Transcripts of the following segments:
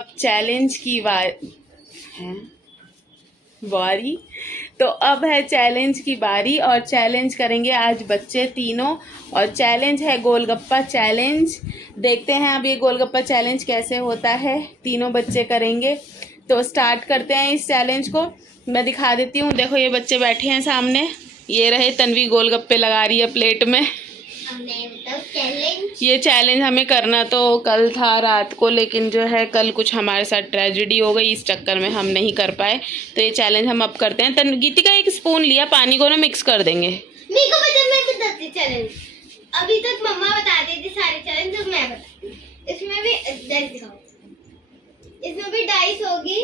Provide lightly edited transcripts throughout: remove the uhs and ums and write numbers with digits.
Challenge की बारी। तो अब है चैलेंज की बारी और चैलेंज करेंगे आज बच्चे तीनों। और चैलेंज है गोलगप्पा चैलेंज। देखते हैं अब ये गोलगप्पा चैलेंज कैसे होता है, तीनों बच्चे करेंगे। तो स्टार्ट करते हैं इस चैलेंज को। मैं दिखा देती हूँ, देखो ये बच्चे बैठे हैं सामने। ये रहे, तन्वी गोलगप्पे लगा रही है प्लेट में। ये चैलेंज हमें करना तो कल था रात को, लेकिन जो है कल कुछ हमारे साथ ट्रेजेडी हो गई, इस चक्कर में हम नहीं कर पाए। तो ये चैलेंज हम अब करते हैं। गीती का एक स्पून लिया, पानी को ना मिक्स कर देंगे। मेरे को मैं बताती चैलेंज। अभी तक मम्मा बताती थी सारे चैलेंज, तो मैं बताती हूँ। इसमें भी डाइस दिखाओ। इसमें भी डाइस होगी,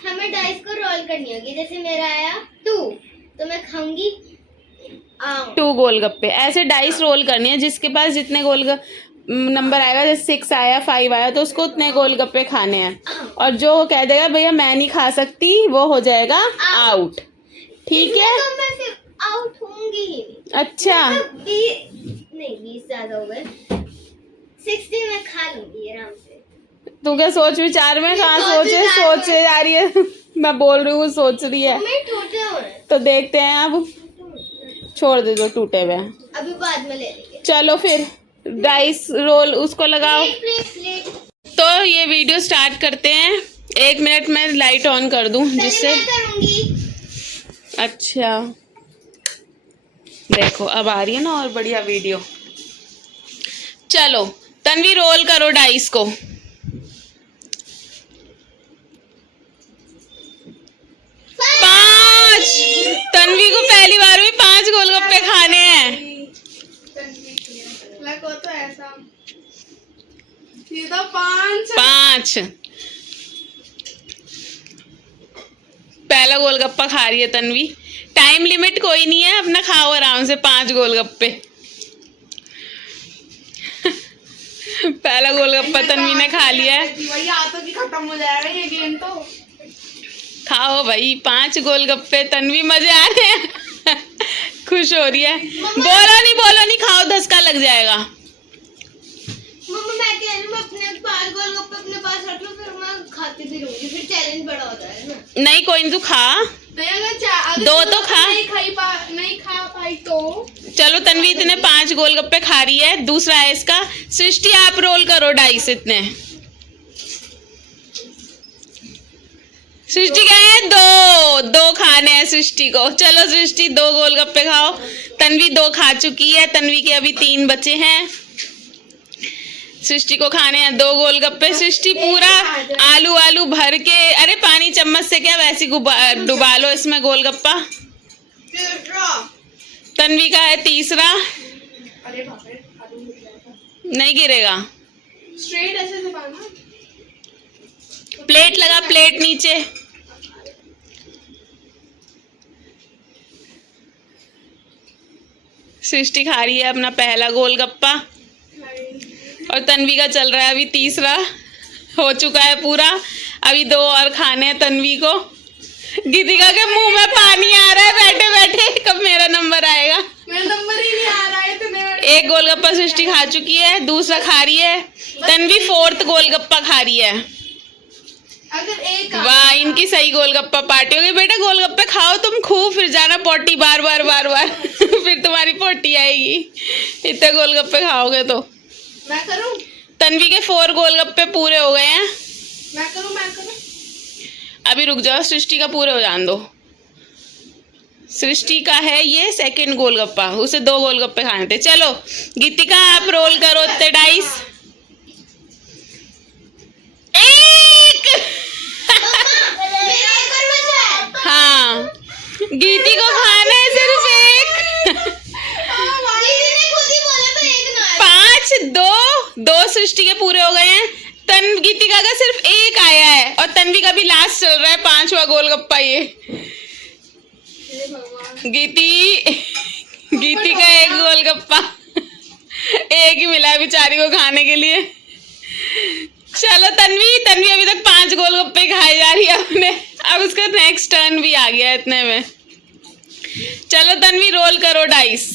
हमें डाइस को रोल करनी होगी। जैसे मेरा आया 2 तो मैं खाऊंगी 2 गोलगप्पे। ऐसे डाइस रोल करनी है, जिसके पास जितने नंबर आएगा, जैसे 6 आया 5 आया तो उसको उतने गोलगप्पे खाने हैं। और जो कह देगा भैया मैं नहीं खा सकती, वो हो जाएगा आउट। ठीक है, तो मैं फिर आउट होंगी ही। अच्छा नहीं 20 ज्यादा हो गए, 60 मैं खा लूंगी आराम से। तू क्या सोच विचार में कहाँ सोचे जा रही है। मैं बोल रही हूँ सोच रही है। तो देखते हैं, अब छोड़ दे जो टूटे हुए, अभी बाद में ले लेंगे। चलो फिर डाइस रोल उसको लगाओ। प्लेट। तो ये वीडियो स्टार्ट करते हैं। 1 मिनट में लाइट ऑन कर दूं जिससे। अच्छा देखो अब आ रही है ना और बढ़िया वीडियो। चलो तन्वी रोल करो डाइस को। 5। तन्वी को पहली बार में 5 गोलगप्पे खाने हैं। तो ऐसा सीधा 5। पहला गोलगप्पा खा रही है तन्वी। टाइम लिमिट कोई नहीं है, अपना खाओ आराम से 5 गोलगप्पे। पहला गोलगप्पा तन्वी ने खा लिया है। खत्म हो जाएगा ये गेम तो। खाओ भाई 5 गोलगप्पे। तन्वी मजे आ रहे हैं। खुश हो रही है। बोलो नहीं, खाओ, धक्का लग जाएगा। मम्मा मैं कह रही हूँ, मैं अपने 5 गोलगप्पे अपने पास रख लूं, फिर मैं खाती भी रहूंगी, फिर चैलेंज बड़ा हो जाएगा ना। नहीं कोई नहीं, तू खा। 2 तो खा। नहीं खा पाई तो चलो तन्वी इतने 5 गोलगप्पे खा रही है। दूसरा है इसका। सृष्टि आप रोल करो डाइस इतने। सृष्टि क्या है? 2 खाने हैं सृष्टि को। चलो सृष्टि 2 गोलगप्पे खाओ। तन्वी 2 खा चुकी है। तन्वी के अभी 3 बचे हैं। सृष्टि को खाने हैं 2 गोलगप्पे। सृष्टि पूरा आलू भर के, अरे पानी चम्मच से क्या, वैसे डुबा लो इसमें गोलगप्पा। तन्वी का है तीसरा। नहीं गिरेगा, स्ट्रेट ऐसे दबाना। प्लेट लगा, प्लेट नीचे। सृष्टि खा रही है अपना पहला गोलगप्पा और तन्वी का चल रहा है अभी तीसरा। हो चुका है पूरा, अभी 2 और खाने हैं तन्वी को। गीतिका के मुंह में पानी आ रहा है बैठे बैठे। कब मेरा नंबर आएगा? मेरा नंबर ही नहीं आ रहा है। तो 1 गोलगप्पा सृष्टि खा चुकी है, दूसरा खा रही है। तन्वी 4th गोलगप्पा खा रही है। अगर एक वाह, इनकी सही गोलगप्पा पार्टी हो गई। बेटा गोलगप्पे खाओ तुम खूब, फिर जाना पोटी बार बार फिर तुम्हारी पोटी आएगी इतने गोलगप्पे खाओगे तो। मैं करूं? तन्वी के 4 गोलगप्पे पूरे हो गए हैं। मैं करूं? अभी रुक जाओ, सृष्टि का पूरे हो जान दो। सृष्टि का है ये 2nd गोलगप्पा, उसे 2 गोलगप्पे खाने थे। चलो गीतिका आप रोल करो इतने डाइस। 1। हाँ गीती को खाना है सिर्फ 1। 5 2 सृष्टि के पूरे हो गए हैं। गीतिका का सिर्फ 1 आया है और तन्वी का भी लास्ट चल रहा है 5वां गोलगप्पा ये। गीती का 1 गोलगप्पा, 1 ही मिला है बेचारी को खाने के लिए। चलो तन्वी अभी तक 5 गोलगप्पे खाए जा रही है अपने। अब उसका नेक्स्ट टर्न भी आ गया इतने में। चलो तन्वी रोल करो डाइस।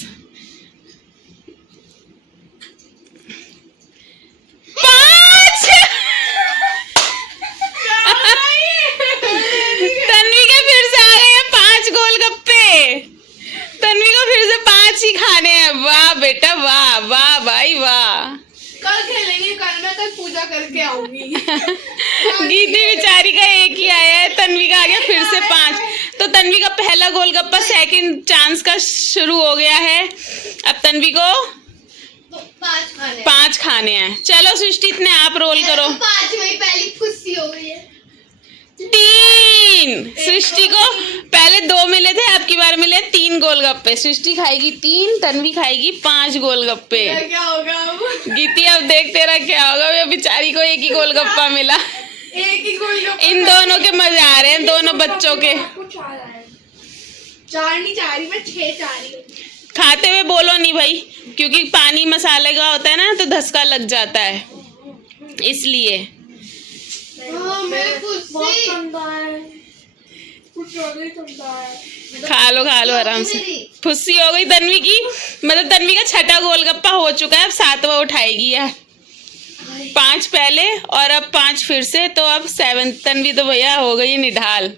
5। पूजा करके आऊंगी। गीती बेचारी का एक ही आया है, तन्वी का आ गया फिर से 5। तो तन्वी का पहला गोलगप्पा सेकंड चांस का शुरू हो गया है। अब तन्वी को तो 5 खाने 5 खाने हैं। चलो सृष्टि इतने आप रोल करो। 5 में ही पहली खुशी हो गई है। 3। सृष्टि को पहले 2 मिले थे, अब की बार मिले 3 गोलगप्पे। सृष्टि खाएगी 3, तन्वी खाएगी 5 गोलगप्पे। क्या होगा अब? गीती अब देख तेरा क्या होगा। वे बेचारी को एक ही गोलगप्पा मिला। एक ही गोलगप्पा। इन दोनों के मजे आ रहे हैं, दोनों बच्चों के। 4 नहीं चाह रही मैं, 6 चाह रही हूँ। खाते हुए बोलो नहीं भाई, क्योंकि पानी मसाले का होता है ना, तो धसका लग जाता है, इसलिए। मेरी खुशी खा लो आराम से। खुशी हो गई तन्वी की, मतलब तन्वी का 6ठा गोलगप्पा हो चुका है। अब 7वां उठाएगी यार। 5 पहले और अब 5 फिर से, तो अब 7। तन्वी तो भैया हो गई निढाल।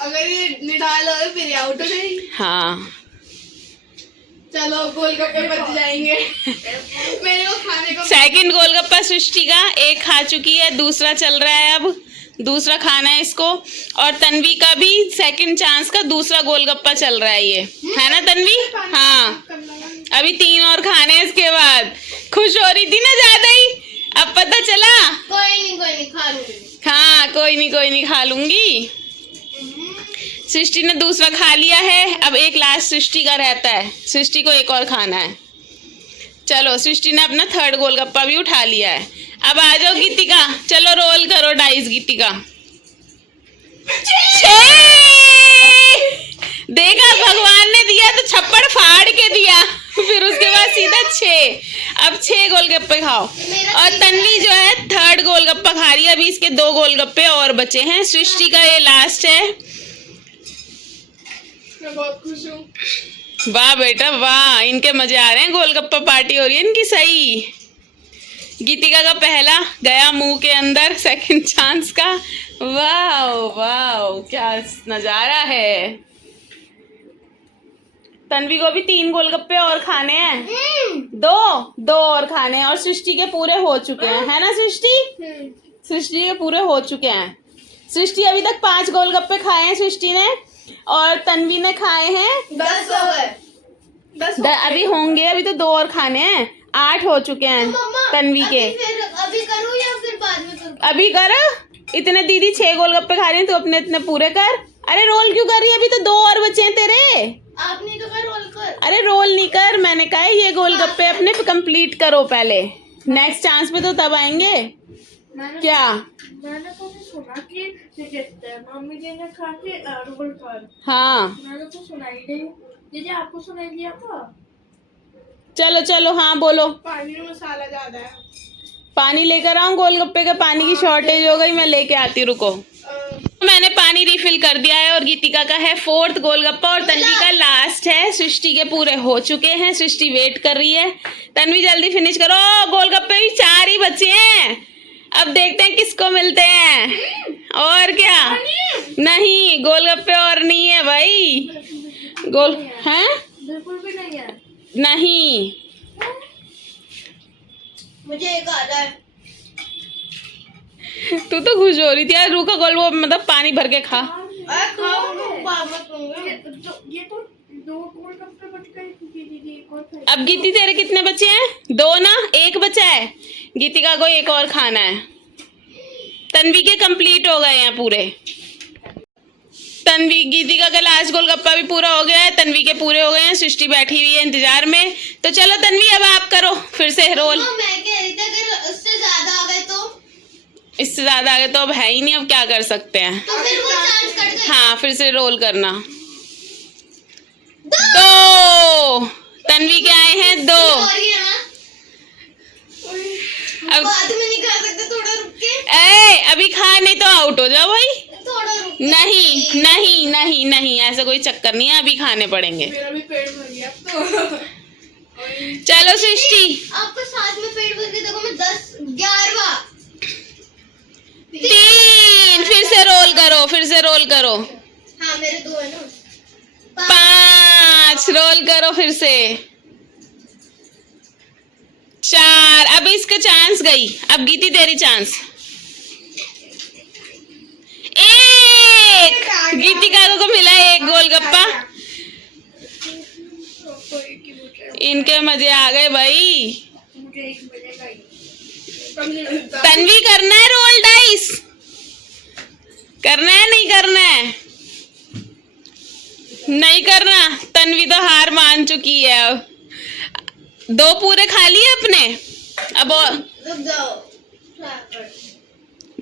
अगर ये निडाल हो फिर आउट हो जाएगी। हाँ चलो गोलगप्पे बच जाएंगे। मेरे को खाने को। सेकंड गोलगप्पा सृष्टि का 1 खा चुकी है, दूसरा चल रहा है। अब दूसरा खाना है इसको। और तन्वी का भी सेकंड चांस का दूसरा गोलगप्पा चल रहा है, ये है ना तन्वी? हाँ, अभी 3 और खाने हैं इसके बाद। खुश हो रही थी ना ज्यादा ही, अब पता चला। कोई नहीं खा लूंगी। हाँ कोई नहीं खा लूंगी। सृष्टि ने दूसरा खा लिया है, अब एक लास्ट सृष्टि का रहता है। सृष्टि को एक और खाना है। चलो सृष्टि ने अपना 3rd गोलगप्पा भी उठा लिया है। अब आ जाओ गीतिका, चलो रोल करो डाइस गीतिका। 6। देखा, भगवान ने दिया तो छप्पड़ फाड़ के दिया, फिर उसके बाद सीधा 6। अब 6 गोलगप्पे खाओ। और तन्वी जो है 3rd गोलगप्पा खा रही है। अभी इसके 2 गोलगप्पे और बचे हैं। सृष्टि का ये लास्ट है। मैं बहुत खुश हूँ। वाह बेटा वाह, इनके मजे आ रहे हैं। गोलगप्पा पार्टी हो रही है इनकी सही। गीतिका का पहला गया मुंह के अंदर, सेकंड चांस का। वाह वाह, क्या नजारा है। तन्वी को भी 3 गोलगप्पे और खाने हैं। 2 और खाने हैं। और सृष्टि के पूरे हो चुके हैं, है ना सृष्टि? सृष्टि के पूरे हो चुके हैं। सृष्टि अभी तक 5 गोलगप्पे खाए हैं सृष्टि ने, और तन्वी ने खाए हैं 10 हो गए। अभी होंगे, अभी तो 2 और खाने हैं। 8 हो चुके हैं तन्वी के। अभी करूँ या फिर बाद में करूँ? अभी कर। इतने दीदी 6 गोलगप्पे खा रही हैं, तो अपने इतने पूरे कर। अरे रोल क्यों कर रही है? अभी तो 2 और बचे हैं तेरे। आपने तो कर रोल कर। अरे रोल नहीं कर, मैंने कहा ये गोलगप्पे अपने कंप्लीट करो पहले, नेक्स्ट चांस पे तो तब आएंगे। क्या? मैंने तो नहीं सुना कि ये कहते हैं मम्मी जी ने खा के रोल कर। हाँ मैंने तो सुनाई नहीं। दीदी आपको सुनाई दिया था? चलो हाँ बोलो। पानी में मसाला ज्यादा है। पानी लेकर आऊं? गोलगप्पे के पानी की शॉर्टेज हो गई, मैं लेके आती हूँ, रुको। मैंने पानी रिफिल कर दिया है। और गीतिका का है 4th गोलगप्पा, और तन्वी का लास्ट है। सृष्टि के पूरे हो चुके हैं। सृष्टि वेट कर रही है। तन्वी जल्दी फिनिश करो, गोलगप्पे भी 4 ही बचे हैं। अब देखते हैं किसको मिलते हैं। और क्या? नहीं, गोलगप्पे और नहीं है भाई। गोल हैं? बिल्कुल भी नहीं है। नहीं, मुझे एक आ रहा है। तू तो खुश हो रही थी यार। रूखा गोल वो मतलब पानी भर के खा। ये तो 2 गोलगप्पे बच गए दीदी। अब गीती तेरे कितने बचे हैं? 2 ना, 1 बचा है। गीतिका को एक और खाना है। तन्वी के कंप्लीट हो गए हैं पूरे। तन्वी, गीतिका का लास्ट गोलगप्पा भी पूरा हो गया है। तन्वी के पूरे हो गए हैं। सृष्टि बैठी हुई है इंतजार में। तो चलो तन्वी, अब आप करो फिर से रोल। मैं कह रही थी अगर उससे ज्यादा आ गए तो? इससे ज्यादा आगे तो अब है ही नहीं, अब क्या कर सकते हैं। तो फिर वो चांस कट गए। हाँ, फिर से रोल करना। 2 तन्वी के आए हैं 2। और ये ना अब बाद में नहीं खा सकते, थोड़ा रुक के। अभी खा, नहीं तो आउट हो जाओ भाई। थोड़ा रुक के। नहीं नहीं नहीं नहीं, ऐसा कोई चक्कर नहीं है, अभी खाने पड़ेंगे। मेरा भी पेट भर गया अब तो। चलो सृष्टि, आपको साथ में पेट भर के देखो। मैं 10 11वां 3। फिर से रोल करो, फिर से रोल करो। हाँ मेरे 2 है ना। 5 रोल करो फिर से। 4। अब इसका चांस गई, अब गीती तेरी चांस। 1। गीतिका को मिला 1 गोलगप्पा। इनके मजे आ गए भाई। तन्वी करना है रोल डाइस, करना है नहीं करना है? नहीं करना। तन्वी तो हार मान चुकी है। अब 2 पूरे खा लिए अपने। अब रुक जाओ,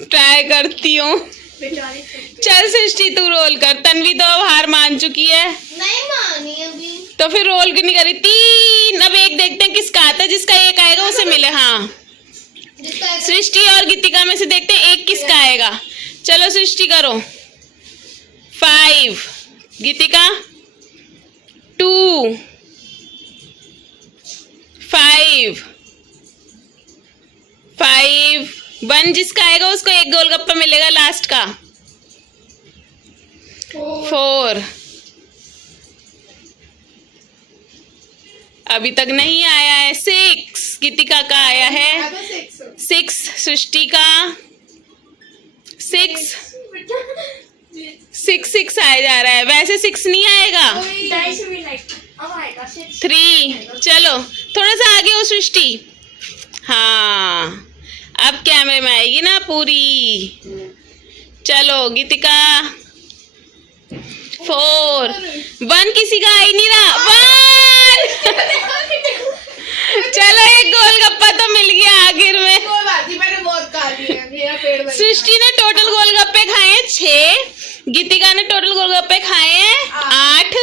ट्राई करती हूँ। चल सृष्टि तू रोल कर। तन्वी तो अब हार मान चुकी है, नहीं मानी अभी। तो फिर रोल क्यों नहीं करी? 3। अब 1 देखते हैं किसका आता है। जिसका 1 आएगा उसे मिले। हाँ, जिसका सृष्टि और गीतिका में से देखते हैं 1 किसका आएगा। चलो सृष्टि करो। 5। गीतिका 2 5 5 1। जिसका आएगा उसको 1 गोलगप्पा मिलेगा लास्ट का। 4। अभी तक नहीं आया है। 6 गीतिका का आया है। 6 सृष्टि का। 6 6 आया जा रहा है। वैसे 6 नहीं आएगा। 3। चलो थोड़ा सा आगे हो सृष्टि। हाँ, अब कैमरे में आएगी ना पूरी। चलो गीतिका 4 1। किसी का आ ही नहीं रहा। 1। चलो 1 गोलगप्पा तो मिल गया आखिर में। कोई बात नहीं, मैंने बहुत खा लिया, मेरा पेट भर गया। सृष्टि ने टोटल गोलगप्पे खाए हैं 6। गीतिका ने टोटल गोलगप्पे खाए हैं 8।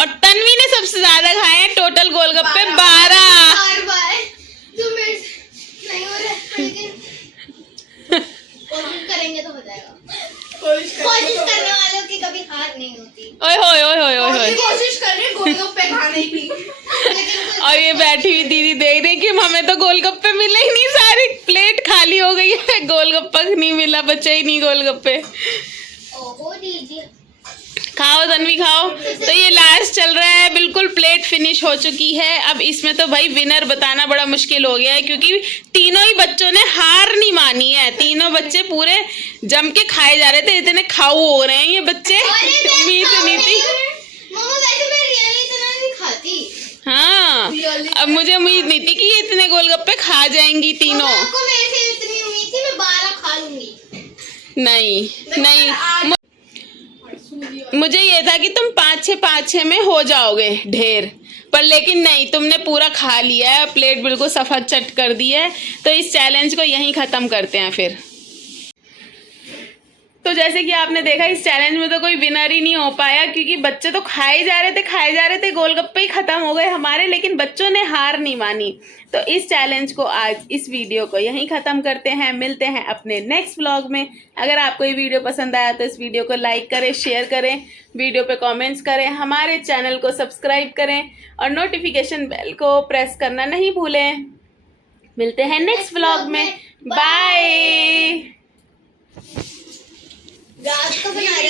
और तन्वी ने सबसे ज्यादा खाए हैं टोटल गोलगप्पे 12। बार तुम मेरे से नहीं हो रहा है, लेकिन कोशिश करेंगे तो हो जाएगा। कोशिश करने वालों की कभी हार नहीं होती। ओए होए ओए होए ओए होए। कोशिश कर रहे हैं गोलगप्पे खाने की। लेकिन और ये बैठी हुई दीदी देख रही कि हमें तो गोलगप्पे मिले ही नहीं, सारी प्लेट खाली हो गई है। गोलगप्पा नहीं मिला, बचा ही नहीं गोलगप्पे। ओहो दीजिए। खाओ तन्वी खाओ। तो ये लास्ट चल रहा है, बिल्कुल प्लेट फिनिश हो चुकी है। अब इसमें तो भाई विनर बताना बड़ा मुश्किल हो गया है, क्योंकि तीनों ही बच्चों ने हार नहीं मानी है। तीनों बच्चे पूरे जम के खाए जा रहे थे। इतने खाऊ हो रहे हैं ये बच्चे। उम्मीद नहीं थी। मम्मा वैसे मैं रियली इतना नहीं खाती। हाँ, अब मुझे उम्मीद नहीं थी कि ये इतने गोलगप्पे खा जाएंगी तीनों। आपको मेरे से इतनी उम्मीद थी, मैं 12 खा लूंगी। नहीं, मुझे ये था कि तुम 5-6 में हो जाओगे ढेर, पर लेकिन नहीं, तुमने पूरा खा लिया है। प्लेट बिल्कुल सफा चट कर दी है। तो इस चैलेंज को यहीं ख़त्म करते हैं फिर। तो जैसे कि आपने देखा, इस चैलेंज में तो कोई विनर ही नहीं हो पाया, क्योंकि बच्चे तो खाए जा रहे थे, गोलगप्पे ही खत्म हो गए हमारे, लेकिन बच्चों ने हार नहीं मानी। तो इस चैलेंज को, आज इस वीडियो को यहीं ख़त्म करते हैं। मिलते हैं अपने नेक्स्ट व्लॉग में। अगर आपको ये वीडियो पसंद आया तो इस वीडियो को लाइक करें, शेयर करें, वीडियो पे कमेंट्स करें, हमारे चैनल को सब्सक्राइब करें और नोटिफिकेशन बेल को प्रेस करना नहीं भूलें। मिलते हैं नेक्स्ट व्लॉग में। बाय। रात को बना रहे हो।